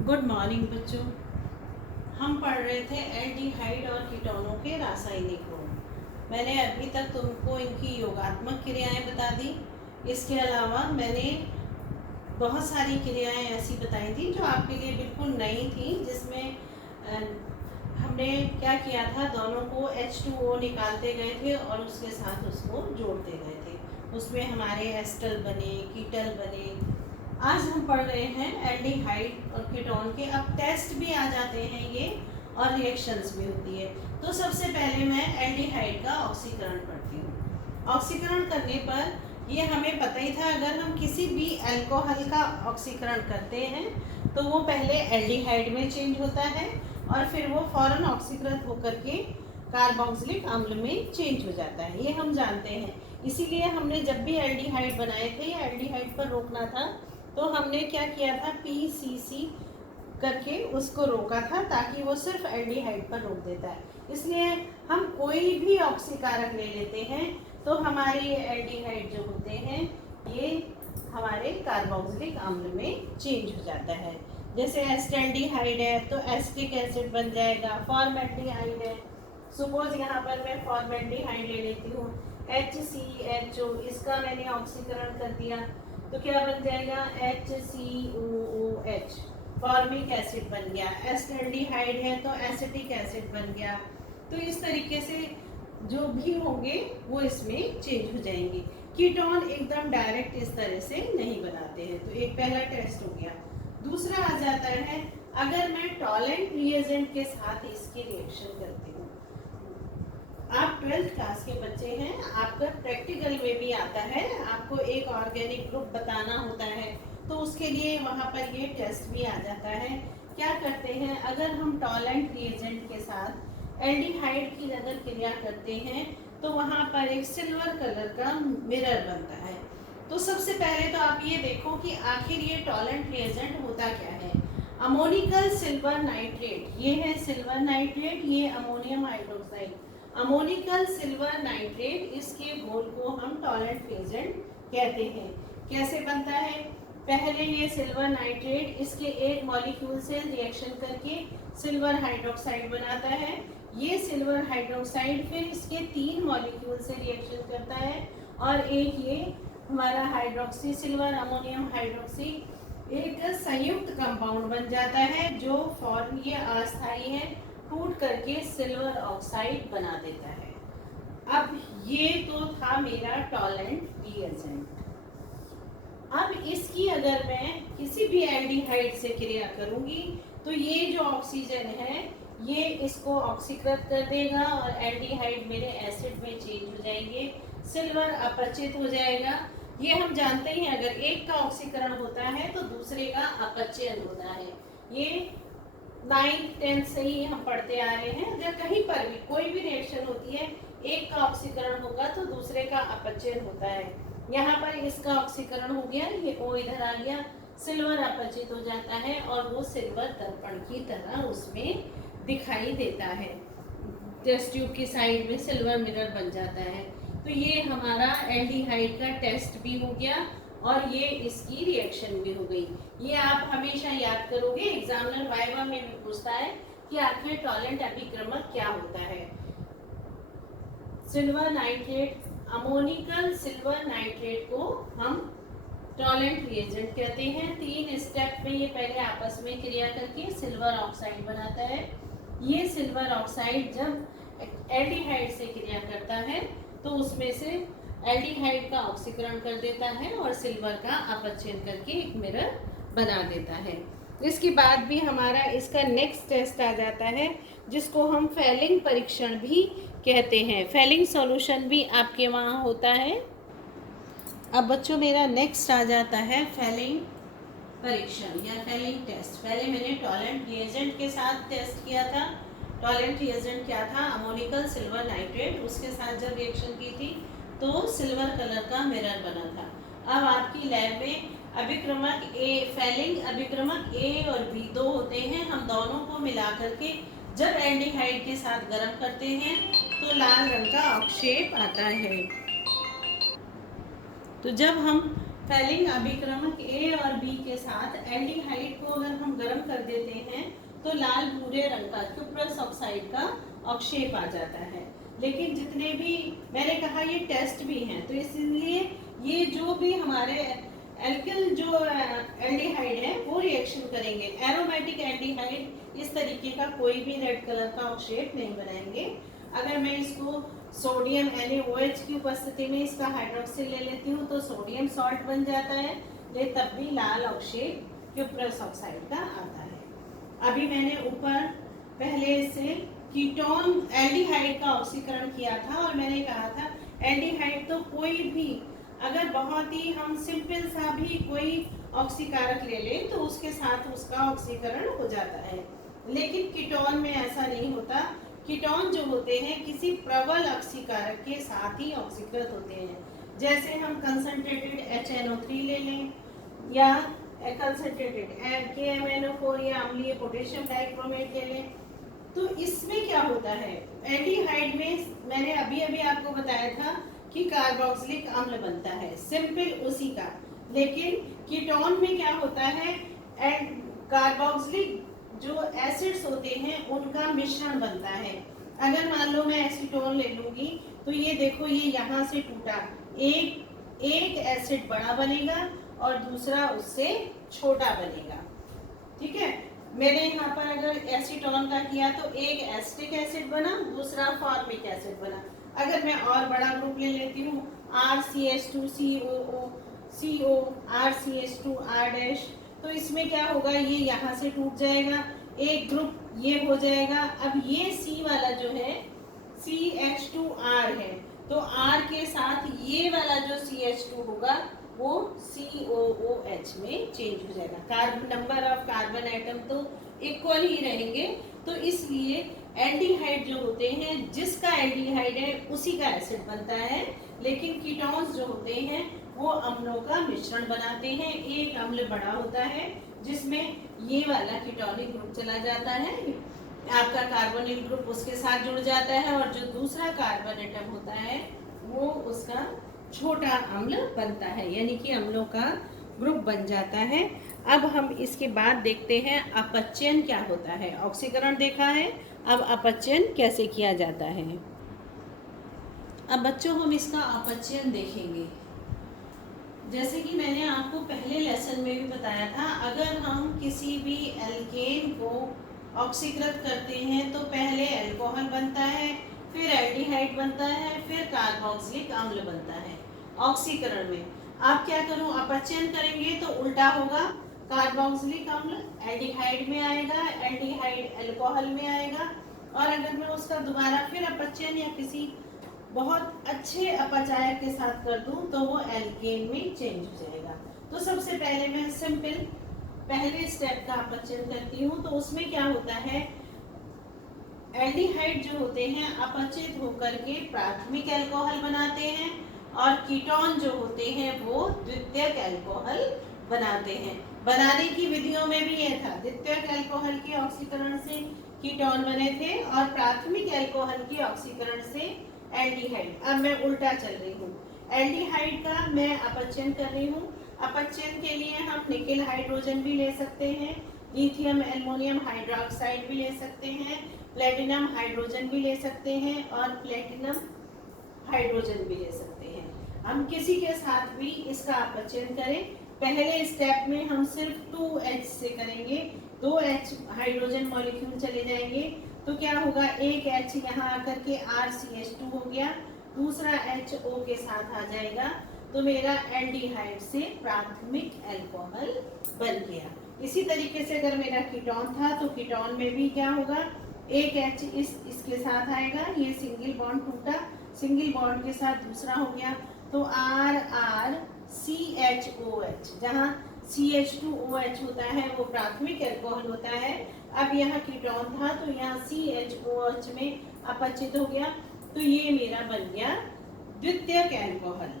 Good morning बच्चों। हम पढ़ रहे थे एल्डिहाइड और कीटोनों के रासायनिक गुण। मैंने अभी तक तुमको इनकी योगात्मक क्रियाएं बता दी। इसके अलावा मैंने बहुत सारी क्रियाएं ऐसी बताई थी जो आपके लिए बिल्कुल नई थी, जिसमें हमने क्या किया था, दोनों को H2O निकालते गए थे और उसके साथ उसको जोड़ते गए थे। उसमें हमारे एस्टर बने, कीटल बने। आज हम पढ़ रहे हैं एल्डिहाइड और कीटोन के। अब टेस्ट भी आ जाते हैं ये, और रिएक्शंस भी होती है। तो सबसे पहले मैं एल्डिहाइड का ऑक्सीकरण पढ़ती हूँ। ऑक्सीकरण करने पर ये हमें पता ही था, अगर हम किसी भी अल्कोहल का ऑक्सीकरण करते हैं तो वो पहले एल्डिहाइड में चेंज होता है और फिर वो फौरन ऑक्सीकृत होकर के कार्बोक्सिलिक अम्ल में चेंज हो जाता है। ये हम जानते हैं। इसीलिए हमने जब भी एल्डिहाइड बनाए थे या एल्डिहाइड पर रोकना था तो हमने क्या किया था, PCC करके उसको रोका था, ताकि वो सिर्फ एल्डिहाइड पर रोक देता है। इसलिए हम कोई भी ऑक्सीकारक ले लेते हैं तो हमारे ये एल्डिहाइड जो होते हैं ये हमारे कार्बोक्सिलिक अम्ल में चेंज हो जाता है। जैसे एस्टेल्डिहाइड है तो एसिटिक एसिड बन जाएगा। फॉर्मेल्डिहाइड है, सपोज यहाँ पर मैं फॉर्मेल्डिहाइड ले लेती हूँ, HCHO, इसका मैंने ऑक्सीकरण कर दिया तो क्या बन जाएगा, HCOOH, फॉर्मिक एसिड बन गया। एस्टेल्डिहाइड है तो एसिटिक एसिड बन गया। तो इस तरीके से जो भी होंगे वो इसमें चेंज हो जाएंगे। कीटोन एकदम डायरेक्ट इस तरह से नहीं बनाते हैं। तो एक पहला टेस्ट हो गया। दूसरा आ जाता है, अगर मैं टॉलेंट रिएजेंट के साथ इसकी रिएक्शन करती हूँ। आप 12th क्लास के बच्चे हैं, आपका प्रैक्टिकल में भी आता है, आपको एक ऑर्गेनिक ग्रुप बताना होता है, तो उसके लिए वहाँ पर ये टेस्ट भी आ जाता है। क्या करते हैं, अगर हम टॉलेंट रिएजेंट के साथ एल्डिहाइड की अगर क्रिया करते हैं तो वहाँ पर एक सिल्वर कलर का मिरर बनता है। तो सबसे पहले तो आप ये देखो कि आखिर ये टॉलेंट रिएजेंट होता क्या है। अमोनिकल सिल्वर नाइट्रेट, ये है सिल्वर नाइट्रेट, ये ammonium hydroxide. Ammoniacal silver nitrate, इसके घोल को हम टॉलेंट रिएजेंट कहते हैं। कैसे बनता है, पहले ये सिल्वर नाइट्रेट इसके एक मॉलिक्यूल से रिएक्शन करके सिल्वर हाइड्रोक्साइड बनाता है। ये सिल्वर हाइड्रोक्साइड फिर इसके 3 मॉलिक्यूल से रिएक्शन करता है और एक ये हमारा हाइड्रोक्सी सिल्वर अमोनियम हाइड्रोक्सी एक संयुक्त कंपाउंड बन जाता है, जो फॉर्म ये अस्थायी है, टूट करके सिल्वर ऑक्साइड बना देता है। अब ये तो था मेरा टॉलेंट रिएजेंट। अब इसकी अगर मैं किसी भी एल्डिहाइड से क्रिया करूंगी तो ये जो ऑक्सीजन है ये इसको ऑक्सीकृत कर देगा और एल्डिहाइड मेरे एसिड में चेंज हो जाएंगे, सिल्वर अपचित हो जाएगा। ये हम जानते हैं, अगर एक का ऑक्सीकरण होता है तो दूसरे का अपचयन होता है। ये 9th 10th से ही हम पढ़ते आ रहे हैं। अगर कहीं पर भी कोई भी रिएक्शन होती है, एक का ऑक्सीकरण होगा तो दूसरे का अपचयन होता है। यहाँ पर इसका ऑक्सीकरण हो गया, ये O इधर आ गया, सिल्वर अपचित हो जाता है और वो सिल्वर दर्पण की तरह उसमें दिखाई देता है। टेस्ट ट्यूब की साइड में सिल्वर मिरर बन जाता है। तो ये हमारा एल्डिहाइड का टेस्ट भी हो गया और ये इसकी रिएक्शन भी हो गई। ये आप हमेशा याद करोगे, एग्जामिनर वाइवा में भी पूछता है कि आखिर टॉलेंट अभिक्रमक क्या होता है। Silver nitrate, ammoniacal silver nitrate को हम टॉलेंट रिएजेंट कहते हैं। 3 स्टेप में ये पहले आपस में क्रिया करके सिल्वर ऑक्साइड बनाता है। ये सिल्वर ऑक्साइड जब एल्डिहाइड से क्रिया करता है तो उसमें से एल्डिहाइड का ऑक्सीकरण कर देता है और सिल्वर का अपचयन करके एक मिरर बना देता है। इसके बाद भी हमारा इसका नेक्स्ट टेस्ट आ जाता है, जिसको हम फेलिंग परीक्षण भी कहते हैं। फेलिंग सॉल्यूशन भी आपके वहाँ होता है। अब बच्चों मेरा नेक्स्ट आ जाता है फेलिंग परीक्षण या फेलिंग टेस्ट। पहले मैंने टॉलेंट रिएजेंट के साथ टेस्ट किया था। टॉलेंट रिएजेंट क्या था, अमोनिकल सिल्वर नाइट्रेट, उसके साथ जब रिएक्शन की थी तो सिल्वर कलर का मिरर बना था। अब आपकी लैब में अभिक्रमक ए, फेलिंग अभिक्रमक A और B 2 होते हैं। हम दोनों को मिला करके जब एल्डिहाइड के साथ गर्म करते हैं तो लाल रंग का अवक्षेप आता है। तो जब हम फेलिंग अभिक्रमक A और B के साथ एल्डिहाइड को अगर हम गर्म कर देते हैं तो लाल भूरे रंग का क्यूप्रस ऑक्साइड का अवक्षेप आ जाता है। लेकिन जितने भी मैंने कहा ये टेस्ट भी हैं, तो इसलिए ये जो भी हमारे एल्किल जो एल्डिहाइड है वो रिएक्शन करेंगे। एरोमेटिक एल्डिहाइड इस तरीके का कोई भी रेड कलर का अवक्षेप नहीं बनाएंगे। अगर मैं इसको सोडियम NaOH की उपस्थिति में इसका हाइड्रोक्सिल ले लेती हूँ तो सोडियम सॉल्ट बन जाता है, लेकिन तब भी लाल अवक्षेप क्यूप्रस ऑक्साइड का आता है। अभी मैंने ऊपर पहले से कीटोन एल्डिहाइड का ऑक्सीकरण किया था और मैंने कहा था एल्डिहाइड तो कोई भी अगर बहुत ही हम सिंपल सा भी कोई ऑक्सीकारक ले लें तो उसके साथ उसका ऑक्सीकरण हो जाता है, लेकिन कीटोन में ऐसा नहीं होता। कीटोन जो होते हैं किसी प्रबल ऑक्सीकारक के साथ ही ऑक्सीकृत होते हैं। जैसे हम कंसंट्रेटेड HNO3 ले लें या कंसंट्रेटेड KMNO4 या अम्लीय पोटेशियम डाइक्रोमेट ले लें, तो इसमें क्या होता है एल्डिहाइड में मैंने अभी अभी आपको बताया था कि कार्बोक्सिलिक अम्ल बनता है, सिंपल उसी का। लेकिन कीटोन में क्या होता है कार्बोक्सिलिक जो एसिड्स होते हैं उनका मिश्रण बनता है। अगर मान लो मैं एसीटोन ले लूंगी तो ये देखो ये यहाँ से टूटा, एक एसिड बड़ा बनेगा और दूसरा उससे छोटा बनेगा। ठीक है, मैंने यहाँ पर अगर एसीटोन का किया तो एक एसिटिक एसिड बना, दूसरा फॉर्मिक एसिड बना। अगर मैं और बड़ा ग्रुप ले लेती हूँ RCH2COO RCH2R' तो इसमें क्या होगा, ये यहाँ से टूट जाएगा, एक ग्रुप ये हो जाएगा। अब ये C वाला जो है CH2R है, तो R के साथ ये वाला जो CH2 होगा वो COOH में चेंज हो जाएगा। Carbon number of carbon atom तो इक्वल ही रहेंगे, तो इसलिए एल्डिहाइड जो होते हैं जिसका एल्डिहाइड है उसी का एसिड बनता है। लेकिन कीटोन्स जो होते हैं वो अम्लों का मिश्रण बनाते हैं। एक अम्ल बड़ा होता है जिसमें ये वाला कीटोनिक ग्रुप चला जाता है, आपका कार्बोनिल ग्रुप उसके साथ जुड़ जाता है, और जो दूसरा कार्बन एटम होता है वो उसका छोटा अम्ल बनता है, यानी कि अम्लों का ग्रुप बन जाता है। अब हम इसके बाद देखते हैं अपचयन क्या होता है। ऑक्सीकरण देखा है, अब अपचयन कैसे किया जाता है। अब बच्चों हम इसका अपचयन देखेंगे। जैसे कि मैंने आपको पहले लेसन में भी बताया था, अगर हम किसी भी एल्केन को ऑक्सीकृत करते हैं तो पहले अल्कोहल बनता है, फिर एल्डिहाइड बनता है, फिर कार्बोक्सिलिक अम्ल बनता है ऑक्सीकरण में। आप क्या करूं, अपचयन करेंगे तो उल्टा होगा, कार्बोक्सिलिक अम्ल एल्डिहाइड में आएगा, एल्डिहाइड अल्कोहल में आएगा, और अगर मैं उसका दोबारा फिर अपचयन या किसी बहुत अच्छे अपचायक के साथ कर दूं तो वो एल्केन में चेंज हो जाएगा। तो सबसे पहले मैं सिंपल पहले स्टेप का अपचयन करती हूँ, तो उसमें क्या होता है एल्डिहाइड जो होते हैं अपचित होकर के प्राथमिक अल्कोहल बनाते हैं, और कीटोन जो होते हैं वो द्वितीयक अल्कोहल बनाते हैं। बनाने की विधियों में भी यह था, द्वितीयक अल्कोहल के ऑक्सीकरण से कीटोन बने थे और प्राथमिक अल्कोहल के ऑक्सीकरण से एल्डिहाइड। अब मैं उल्टा चल रही हूँ, एल्डिहाइड का मैं अपचयन कर रही हूँ। अपचयन के लिए हम निकेल हाइड्रोजन भी ले सकते हैं, लिथियम एल्युमिनियम हाइड्रोक्साइड भी ले सकते हैं, प्लेटिनम हाइड्रोजन भी ले सकते हैं, और प्लेटिनम हाइड्रोजन भी ले सकते हैं। हम किसी के साथ भी इसका अपचयन करें, पहले स्टेप में हम सिर्फ 2H से करेंगे, 2H हाइड्रोजन मॉलिक्यूल चले जाएंगे, तो क्या होगा, एक H यहाँ आकर के RCH2 हो गया, दूसरा H O के साथ आ जाएगा, तो मेरा एल्डिहाइड से प्राथमिक अल्कोहल बन गया। इसी तरीके से अगर मेरा कीटोन था तो कीटोन में भी क्या होगा, एक H इसके साथ आएगा, ये सिंगल बॉन्ड टूटा, सिंगल बॉन्ड के साथ दूसरा हो गया, तो RCHOH, जहाँ CH2OH होता है वो प्राथमिक अल्कोहल होता है। अब यहाँ कीटोन था तो यहाँ CHOH में अपचित हो गया, तो ये मेरा बन गया द्वितीयक अल्कोहल।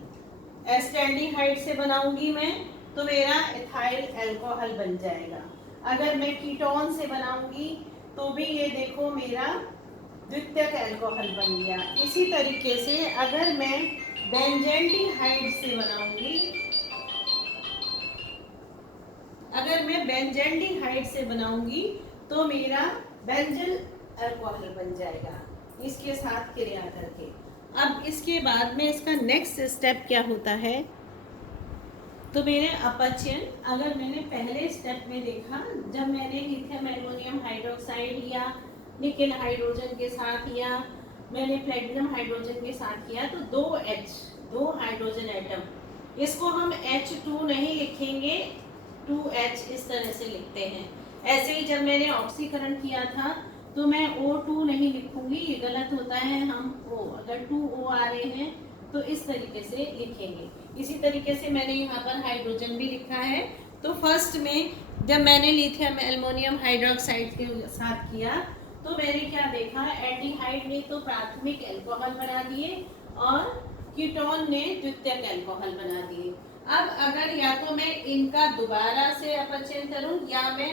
एस्टैल्डिहाइड से बनाऊंगी मैं तो मेरा एथाइल अल्कोहल बन जाएगा। अगर मैं कीटोन से बनाऊंगी तो भी ये देखो मेरा द्वितीयक अल्कोहल बन गया। इसी तरीके से अगर मैं बेंजेल्डिहाइड से बनाऊंगी, मैं बेंजल्डिहाइड से बनाऊंगी तो मेरा बेंजल अल्कोहल बन जाएगा इसके साथ क्रिया करके। अब इसके बाद में इसका नेक्स्ट स्टेप क्या होता है, तो मेरे अपचयन, अगर मैंने पहले स्टेप में देखा, जब मैंने लिथियम एल्युमिनियम हाइड्रोक्साइड या निकेल हाइड्रोजन के साथ या मैंने प्लेटिनम हाइड्रोजन के साथ किया, तो दो हाइड्रोजन एटम, इसको हम H2 नहीं लिखेंगे, 2H इस तरह से लिखते हैं। ऐसे ही जब मैंने ऑक्सीकरण किया था तो मैं O2 नहीं लिखूंगी, ये गलत होता है, हम O, अगर 2O आ रहे हैं तो इस तरीके से लिखेंगे। इसी तरीके से मैंने यहाँ पर हाइड्रोजन भी लिखा है। तो फर्स्ट में जब मैंने लिथियम एल्युमिनियम हाइड्रोक्साइड के साथ किया तो मैंने क्या देखा, एल्डिहाइड ने तो प्राथमिक अल्कोहल बना दिए और कीटोन ने द्वितीयक अल्कोहल बना दिए। अब अगर या तो मैं इनका दोबारा से अपचयन करूं या मैं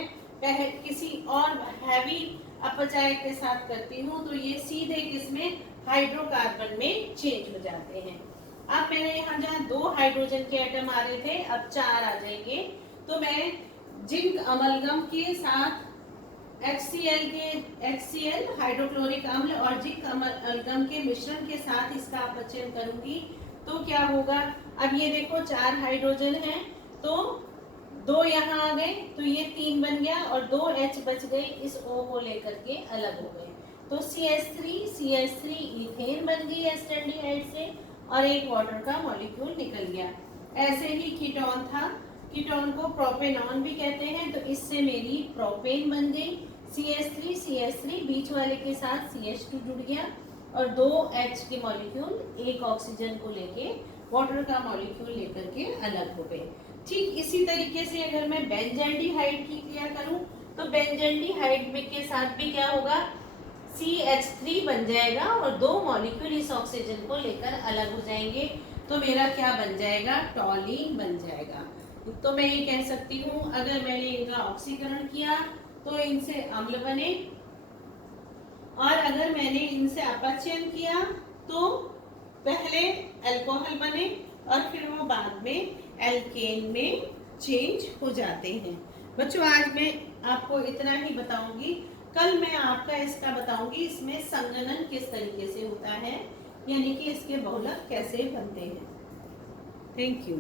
किसी और हैवी अपचय के साथ करती हूँ तो ये सीधे किसमें, हाइड्रोकार्बन में चेंज हो जाते हैं। अब मैंने यहाँ जहाँ 2 हाइड्रोजन के एटम आ रहे थे, अब 4 आ जाएंगे। तो मैं जिंक अमलगम के साथ HCl हाइड्रोक्लोरिक अम्ल और जिंक अमलगम के मिश्रण के साथ इसका अपचयन करूंगी तो क्या होगा। अब ये देखो 4 हाइड्रोजन हैं तो 2 यहाँ आ गए तो ये 3 बन गया और 2 H बच गए, इस O को लेकर के अलग हो गए। तो CH3 इथेन बन गई एस्टल्डिहाइड से और एक वाटर का मॉलिक्यूल निकल गया। ऐसे ही कीटोन था, कीटोन को प्रोपेनॉन भी कहते हैं, तो इससे मेरी प्रोपेन बन गई। CH3 बीच वाले के साथ CH2 जुड़ गया और 2 H के मॉलिक्यूल एक ऑक्सीजन को लेके वाटर का मॉलिक्यूल लेकर के अलग हो गए। ठीक इसी तरीके से अगर मैं बेंजल्डिहाइड की क्रिया करूं तो बेंजल्डिहाइड के साथ भी क्या होगा, CH3 बन जाएगा और 2 मॉलिक्यूल इस ऑक्सीजन को लेकर अलग हो जाएंगे। तो मेरा क्या बन जाएगा, टॉलीन बन जाएगा। तो मैं ये कह सकती हूँ अगर मैंने इनका ऑक्सीकरण किया तो इनसे अम्ल बने और अगर मैंने इनसे अपचयन किया तो पहले अल्कोहल बने और फिर वो बाद में एल्केन में चेंज हो जाते हैं। बच्चों आज मैं आपको इतना ही बताऊंगी, कल मैं आपका इसका बताऊंगी इसमें संगणन किस तरीके से होता है, यानी कि इसके बहुलक कैसे बनते हैं। Thank you.